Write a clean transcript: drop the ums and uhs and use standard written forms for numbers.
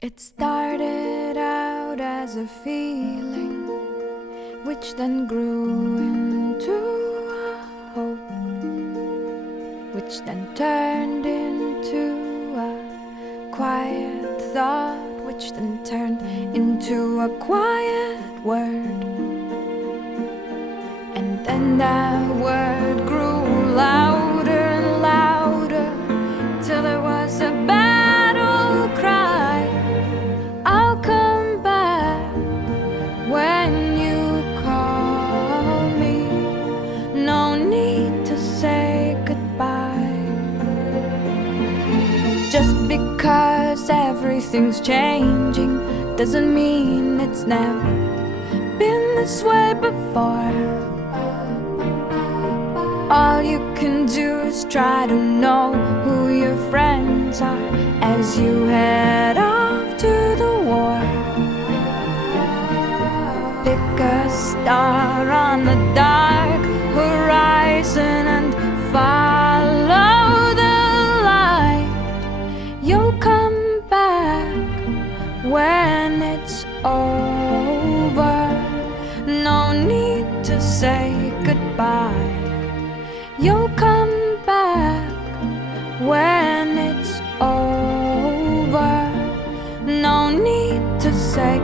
It started out as a feeling, which then grew into a hope, which then turned into a quiet thought, which then turned into a quiet word. And then that word grew louder and louder, till it was a battle cry. I'll come back when you call me. No need to say goodbye. Just because everything's changing doesn't mean it's never been this way before. All you can do is try to know who your friends are as you head off to the war. Pick a star on the dark horizon and follow the light. You'll come back when it's over. No need to say goodbye. You'll come back when it's over. No need to say